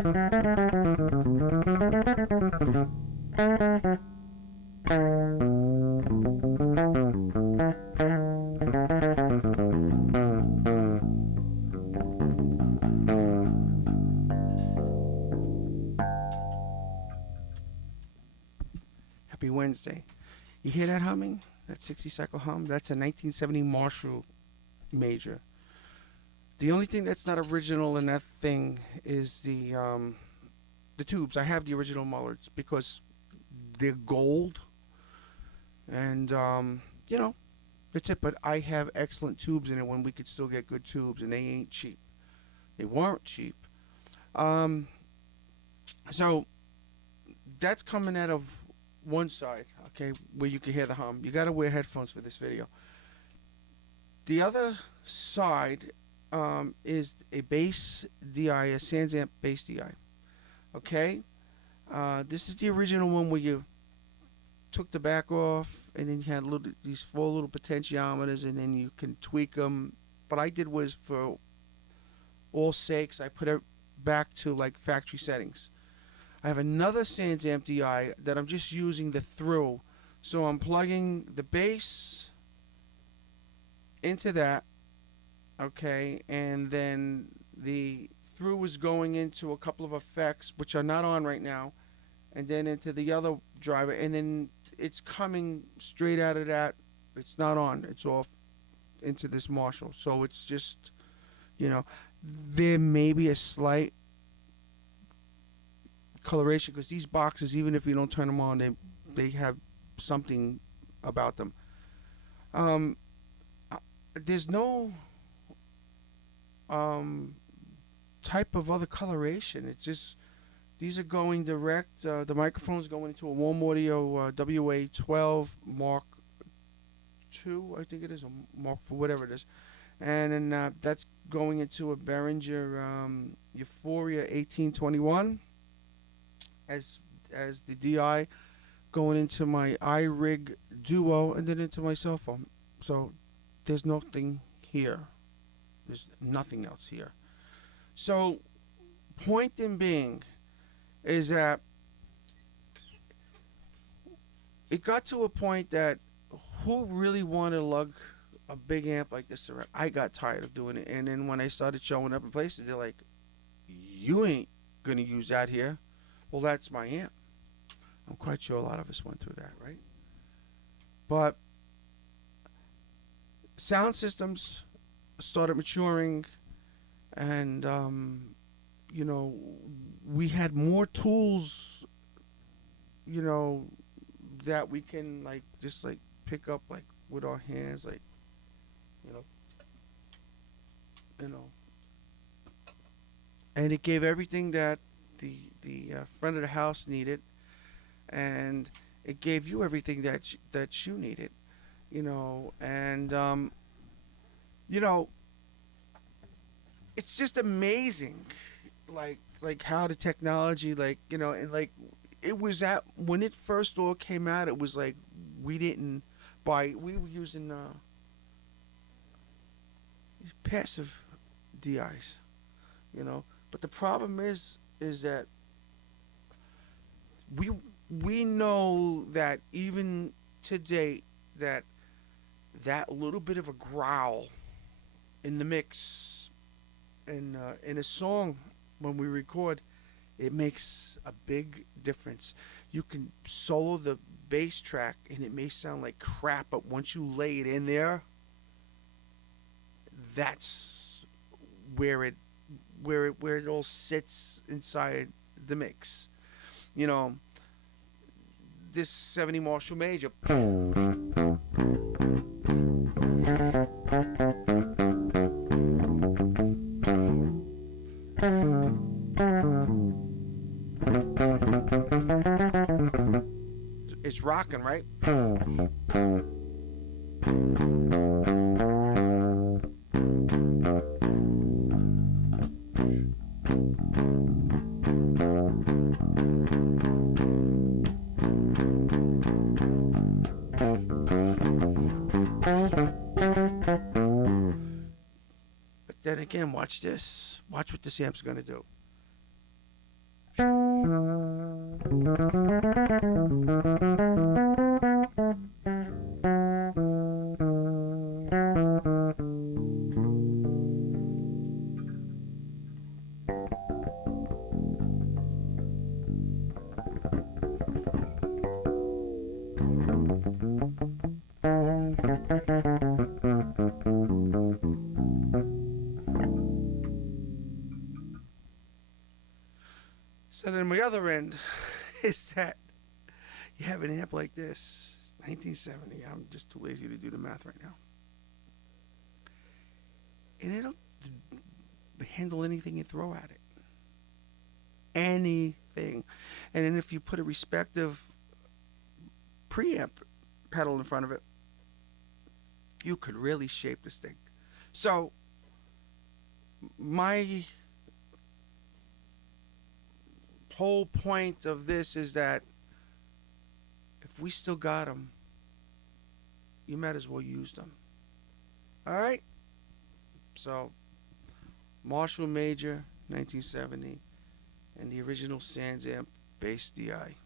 Happy Wednesday. You hear that humming? That 60 cycle hum? That's a 1970 Marshall Major. The only thing that's not original in that thing is the tubes. I have the original Mullards because they're gold, and you know, that's it. But I have excellent tubes in it when we could still get good tubes, and they ain't cheap. They weren't cheap. Um, so that's coming out of one side, okay, where you can hear the hum. You gotta wear headphones for this video. The other side is a bass DI, a Sansamp bass DI. Okay, this is the original one where you took the back off, and then you had these four little potentiometers, and then you can tweak them. What I did was, for all sakes, I put it back to like factory settings. I have another Sansamp DI that I'm just using the through. So I'm plugging the bass into that, okay, and then the through is going into a couple of effects, which are not on right now, and then into the other driver, and then it's coming straight out of that. It's not on, it's off into this Marshall. So it's just, there may be a slight coloration, because these boxes, even if you don't turn them on, they have something about them. There's no type of other coloration. It's just, these are going direct. The microphone's going into a Warm Audio WA12 Mark II, I think it is, or Mark for whatever it is, and then that's going into a Behringer Euphoria 1821 as the DI, going into my iRig Duo, and then into my cell phone. So there's nothing here. There's nothing else here. So point in being is that it got to a point that who really wanted to lug a big amp like this around? I got tired of doing it. And then when I started showing up in places, they're like, you ain't going to use that here. Well, that's my amp. I'm quite sure a lot of us went through that, right? But sound systems started maturing, and we had more tools, that we can just pick up with our hands, and it gave everything that the front of the house needed, and it gave you everything that you needed, and it's just amazing, how the technology, and it was at when it first all came out. It was we were using passive DIs, but the problem is that we know that even to date that little bit of a growl in the mix in a song when we record, it makes a big difference. You can solo the bass track and it may sound like crap, but once you lay it in there, that's where it all sits inside the mix. This 70 Marshall Major, it's rocking, right? But then again, watch this. Watch what this amp's gonna do. So then my other end is that you have an amp like this, 1970. I'm just too lazy to do the math right now. And it'll handle anything you throw at it. Anything. And then if you put a respective preamp pedal in front of it, you could really shape this thing. So my whole point of this is that if we still got them, you might as well use them. All right? So, Marshall Major, 1970, and the original Sansamp Bass DI.